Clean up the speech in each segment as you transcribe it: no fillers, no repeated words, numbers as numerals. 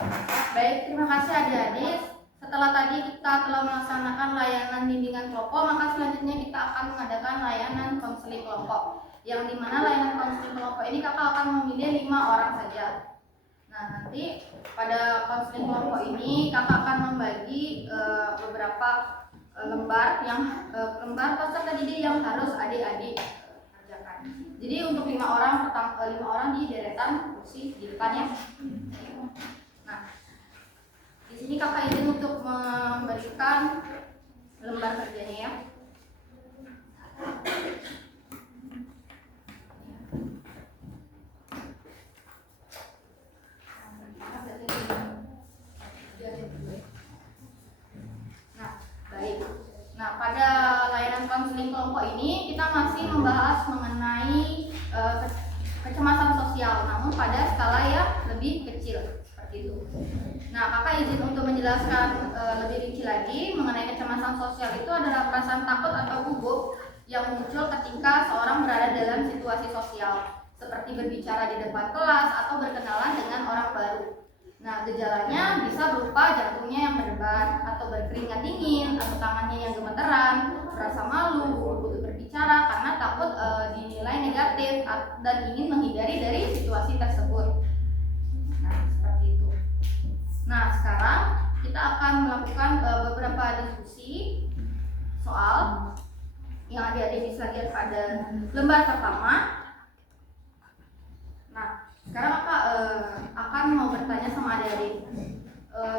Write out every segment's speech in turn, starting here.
Baik, terima kasih adik-adik. Setelah tadi kita telah melaksanakan layanan bimbingan kelompok, maka selanjutnya kita akan mengadakan layanan konseling kelompok. Yang dimana layanan konseling kelompok ini kakak akan memilih 5 orang saja. Nah, nanti pada konseling kelompok ini kakak akan membagi beberapa lembar lembar peserta didik yang harus adik-adik kerjakan. Jadi untuk 5 orang di deretan kursi di depan ya. Nah, di sini kakak izin untuk memberikan lembar kerjanya ya. Nah, pada layanan konseling kelompok ini kita masih membahas mengenai kecemasan sosial, namun pada skala yang lebih kecil seperti itu. Nah, kakak izin untuk menjelaskan lebih rinci lagi mengenai kecemasan sosial itu adalah perasaan takut atau gugup yang muncul ketika seorang berada dalam situasi sosial, seperti berbicara di depan kelas atau berkenalan dengan orang baru. Nah, gejalanya bisa berupa jantungnya yang berdebar, atau berkeringat dingin, atau tangannya yang gemeteran, merasa malu untuk berbicara karena takut dinilai negatif dan ingin menghindari dari situasi tersebut. Nah, seperti itu. Nah, sekarang kita akan melakukan beberapa diskusi soal yang adik-adik bisa lihat pada lembar pertama. Nah, sekarang kakak akan mau bertanya sama adik-adik.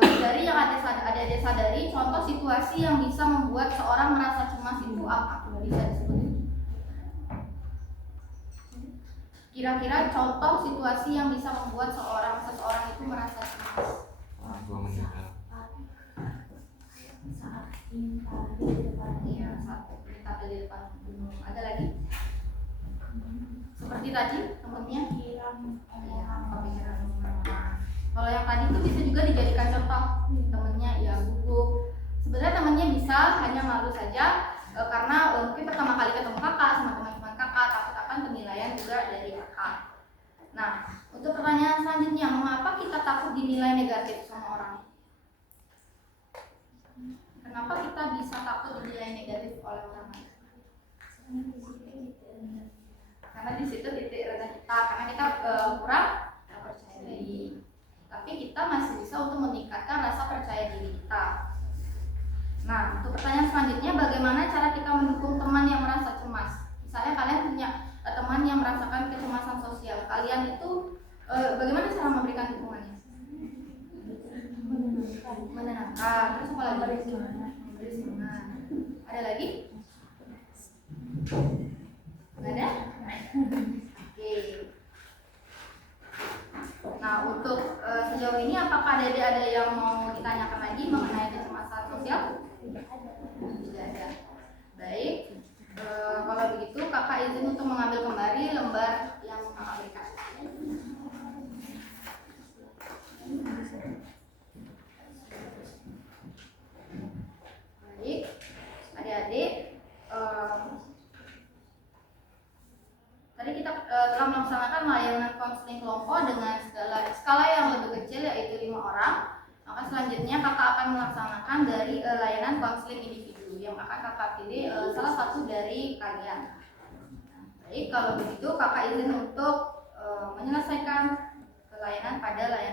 Dari yang adik-adik sadari, contoh situasi yang bisa membuat seorang merasa cemas itu apa? Bisa disebut? Kira-kira contoh situasi yang bisa membuat seseorang itu merasa cemas. Saat minta di depan gunung. Ada lagi? Seperti tadi temennya kalau yang tadi itu bisa juga dijadikan contoh temennya ya gugup. Sebenarnya temennya bisa hanya malu saja karena mungkin pertama kali ketemu kakak sama teman-teman kakak, takut akan penilaian juga dari kakak. Nah, untuk pertanyaan selanjutnya, mengapa kita takut dinilai negatif sama orang? Kenapa kita bisa takut dinilai negatif oleh orang lain? Karena di situ titik rendah kita, karena kita kurang percaya diri. Tapi kita masih bisa untuk meningkatkan rasa percaya diri kita. Nah, untuk pertanyaan selanjutnya, bagaimana cara kita mendukung teman yang merasa cemas? Misalnya kalian punya teman yang merasakan kecemasan sosial, kalian itu bagaimana cara memberikan dukungannya? Menenangkan. Terus apa lagi? Memberi semangat. Ada lagi? Nggak ada? Oke. Nah, untuk sejauh ini apakah ada yang mau ditanyakan lagi mengenai kecemasan sosial? Tidak ada. Baik. Kalau begitu kakak izin untuk mengambil kembali lembar yang kakak berikan. Baik, adik-adik. Tadi kita telah melaksanakan layanan konseling kelompok dengan skala yang lebih kecil yaitu 5 orang. Maka selanjutnya kakak akan melaksanakan dari layanan konseling individu yang akan kakak pilih salah satu dari kalian. Baik, kalau begitu kakak izin untuk menyelesaikan layanan pada layanan